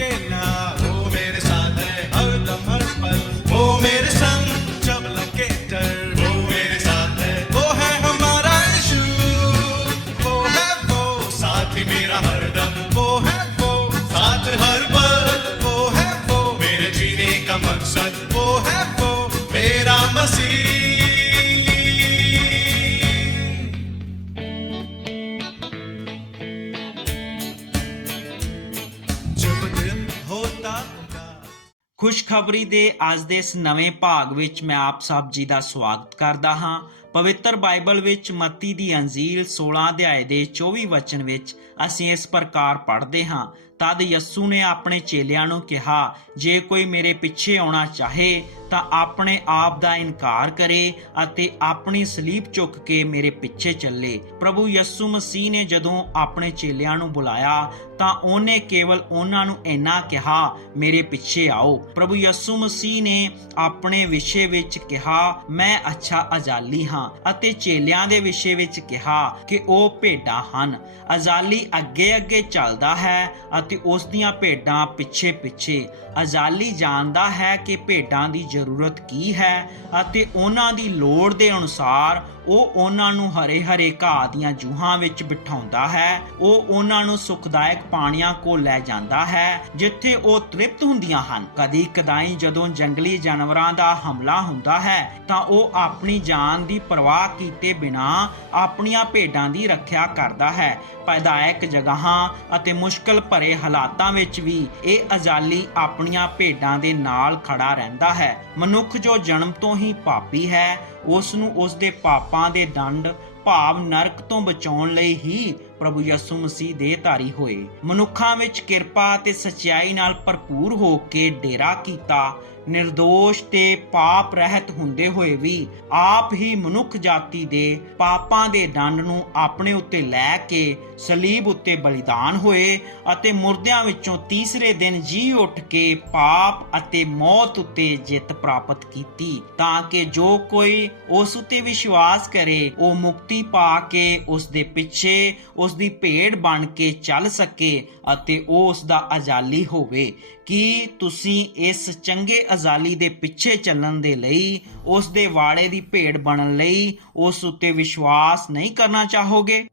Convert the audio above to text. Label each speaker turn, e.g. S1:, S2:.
S1: que nada.
S2: ਖੁਸ਼ਖਬਰੀ ਦੇ ਅੱਜ ਦੇ ਇਸ ਨਵੇਂ ਭਾਗ ਵਿੱਚ ਮੈਂ ਆਪ ਸਭ ਜੀ ਦਾ ਸਵਾਗਤ ਕਰਦਾ ਹਾਂ। ਪਵਿੱਤਰ ਬਾਈਬਲ ਵਿੱਚ ਮੱਤੀ ਦੀ ਅੰਜੀਲ 16 ਅਧਿਆਏ ਦੇ 24 ਵਚਨ ਵਿੱਚ ਅਸੀਂ ਇਸ ਪ੍ਰਕਾਰ ਪੜ੍ਹਦੇ ਹਾਂ, ਤਦ ਯੱਸੂ ਨੇ ਆਪਣੇ ਚੇਲਿਆਂ ਨੂੰ ਕਿਹਾ, ਜੇ ਕੋਈ ਮੇਰੇ ਪਿੱਛੇ ਆਉਣਾ ਚਾਹੇ, ਤਾਂ ਆਪਣੇ ਆਪ ਦਾ ਇਨਕਾਰ ਕਰੇ ਅਤੇ ਆਪਣੀ ਸਲੀਬ ਚੁੱਕ ਕੇ ਮੇਰੇ ਪਿੱਛੇ ਚੱਲੇ। ਪ੍ਰਭੂ ਯੱਸੂ ਮਸੀਹ ਨੇ ਜਦੋਂ ਆਪਣੇ ਚੇਲਿਆਂ ਨੂੰ ਬੁਲਾਇਆ, ਤਾਂ ਉਹਨੇ ਕੇਵਲ ਉਹਨਾਂ ਨੂੰ ਇੰਨਾ ਕਿਹਾ, ਮੇਰੇ ਪਿੱਛੇ ਆਓ। ਪ੍ਰਭੂ ਯੱਸੂ ਮਸੀਹ ਨੇ ਆਪਣੇ ਵਿਸ਼ੇ ਵਿੱਚ ਕਿਹਾ, ਮੈਂ ਅੱਛਾ, ਅਜਾਲੀ ਹਾਂ। ਅਤੇ ਚੇਲਿਆਂ ਦੇ ਵਿਸ਼ੇ ਵਿੱਚ ਕਿਹਾ ਕਿ ਉਹ ਭੇਡਾਂ ਹਨ। ਅਜਾਲੀ ਅੱਗੇ ਅੱਗੇ ਚੱਲਦਾ ਹੈ ਅਤੇ ਉਸ ਦੀਆਂ ਭੇਡਾਂ ਪਿੱਛੇ ਪਿੱਛੇ ਅਜਾਲੀ ਜਾਣਦਾ ਹੈ ਕਿ ਭੇਡਾਂ ਦੀ ਜ਼ਰੂਰਤ ਕੀ ਹੈ ਅਤੇ ਉਹਨਾਂ ਦੀ ਲੋੜ ਦੇ ਅਨੁਸਾਰ ਉਹ ਉਹਨਾਂ ਨੂੰ ਹਰੇ ਹਰੇ ਘਾਹ ਦੀਆਂ ਜੂਹਾਂ ਵਿੱਚ ਬਿਠਾਉਂਦਾ ਹੈ। ਉਹ ਉਹਨਾਂ ਨੂੰ ਸੁਖਦਾਇਕ ਪਾਣੀਆਂ ਕੋਲ ਲੈ ਜਾਂਦਾ ਹੈ, ਜਿੱਥੇ ਉਹ ਤ੍ਰਿਪਤ ਹੁੰਦੀਆਂ ਹਨ। ਕਦੀ ਕਦਾਈ ਜਦੋਂ ਜੰਗਲੀ ਜਾਨਵਰਾਂ ਦਾ ਹਮਲਾ ਹੁੰਦਾ ਹੈ, ਤਾਂ ਉਹ ਆਪਣੀ ਜਾਨ ਦੀ ਪਰਵਾਹ ਕੀਤੇ ਬਿਨਾ ਆਪਣੀਆਂ ਭੇਡਾਂ ਦੀ ਰੱਖਿਆ ਕਰਦਾ ਹੈ। ਪੈਦਾਇਕ ਜਗ੍ਹਾਵਾਂ ਅਤੇ ਮੁਸ਼ਕਲ ਭਰੇ ਹਾਲਾਤਾਂ ਵਿੱਚ ਵੀ ਇਹ ਅਜਾਲੀ ਆਪਣੀਆਂ ਭੇਡਾਂ ਦੇ ਨਾਲ ਖੜਾ ਰਹਿੰਦਾ ਹੈ। ਮਨੁੱਖ ਜੋ ਜਨਮ ਤੋਂ ਹੀ ਪਾਪੀ ਹੈ ਉਸ ਨੂੰ ਉਸ ਦੇ ਪਾਪਾਂ ਦੇ ਦੰਡ ਭਾਵ ਨਰਕ ਤੋਂ ਬਚਾਉਣ ਲਈ ਹੀ ਪ੍ਰਭੂ ਯਿਸੂ ਮਸੀਹ ਦੇ ਧਾਰੀ ਹੋਏ। ਮਨੁੱਖਾਂ ਵਿੱਚ ਕਿਰਪਾ ਤੇ ਸਚਾਈ ਨਾਲ ਭਰਪੂਰ ਹੋ ਕੇ ਡੇਰਾ ਕੀਤਾ ਨਿਰਦੋਸ਼ ਤੇ ਪਾਪ ਰਹਿਤ ਹੁੰਦੇ ਹੋਏ ਵੀ ਆਪ ਹੀ ਮਨੁੱਖ ਜਾਤੀ ਦੇ ਪਾਪਾਂ ਦੇ ਦੰਡ ਨੂੰ ਆਪਣੇ ਉੱਤੇ ਲੈ ਕੇ ਸਲੀਬ ਉੱਤੇ ਬਲੀਦਾਨ ਹੋਏ ਅਤੇ ਮੁਰਦਿਆਂ ਵਿੱਚੋਂ ਤੀਸਰੇ ਦਿਨ ਜੀ ਉੱਠ ਕੇ ਪਾਪ ਅਤੇ ਮੌਤ ਉੱਤੇ ਜਿੱਤ ਪ੍ਰਾਪਤ ਕੀਤੀ, ਤਾਂ ਕਿ ਜੋ ਕੋਈ ਉਸ ਉੱਤੇ ਵਿਸ਼ਵਾਸ ਕਰੇ, ਉਹ ਮੁਕਤੀ ਪਾ ਕੇ ਉਸ ਦੇ ਪਿੱਛੇ ਉਸ ਦੀ ਭੇਡ ਬਣ ਕੇ ਚੱਲ ਸਕੇ ਅਤੇ ਉਹ ਉਸ ਦਾ ਅਜਾਲੀ ਹੋਵੇ। ਕੀ ਤੁਸੀਂ ਇਸ ਚੰਗੇ ਅਜ਼ਾਲੀ ਦੇ ਪਿੱਛੇ ਚੱਲਣ ਦੇ ਲਈ, ਉਸ ਦੇ ਵਾੜੇ ਦੀ ਭੇਡ ਬਣਨ ਲਈ ਉਸ ਉੱਤੇ ਵਿਸ਼ਵਾਸ ਨਹੀਂ ਕਰਨਾ ਚਾਹੋਗੇ?